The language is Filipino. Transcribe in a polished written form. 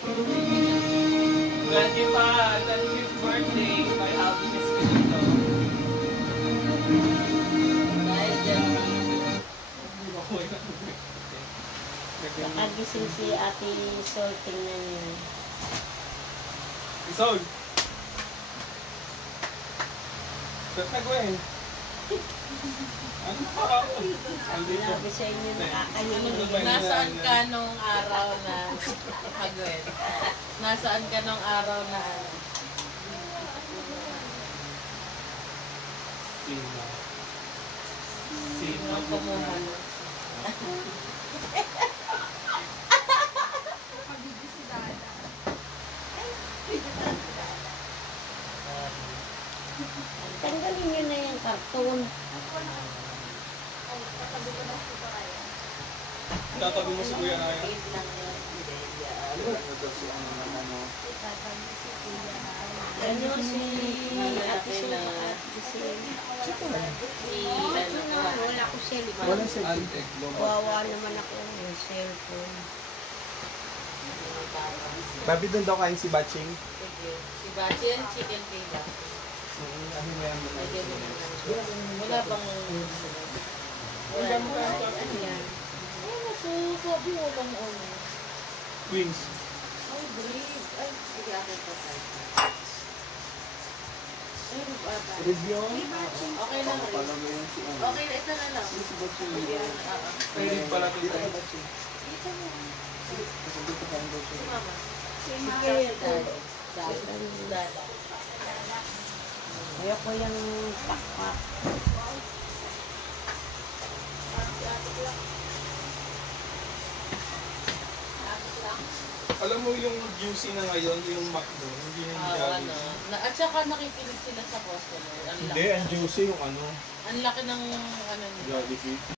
25th birthday kay Alvin Espinito. Dahil dyan, Okay na. nakagising si Ate Sol, tingnan niyo. Isol! Ba't nagwin? Ano pa ako? Andito. Sinabi sa inyo nakakahilig. Nasaan ka nung araw na Agwen? Nasaan ka nung araw na Sino? Sino? nung pumuhan? Tanggalin niyo na yung karton. Tatabi mo si Kuya na yan. Yan yung si Ate Sol. Wala ko cellphone. Walang cellphone. Antek, lumot. Wawa naman ako ng cellphone. Babi doon daw kain si Batching. Sige. Si Bastian, chicken pizza. Ano mo yan? Lagyan mo na lang. Wala bang... Wala mo kaya ito. Ano yan? Ano po? Sabi mo lang ano. Wings. Ay, brave. Ay, sige ako pa tayo. Ay, baba. Review? Okay lang rin. Pala mo yan si ano. Okay, ito na lang. Si Batching. Pwede pala Dito kita. ka Batching. Dito mo. Dito ka ang Si Batching. mama. Sige, Dada. ayoko yung pakpak. Alam mo yung juicy na ngayon, yung McDo, hindi na Ah, Jollibee. ano. At saka nakikinig sila sa customer. Ang Hindi, laki. ang juicy yung ano. Ang laki ng ano nila. Jollibee.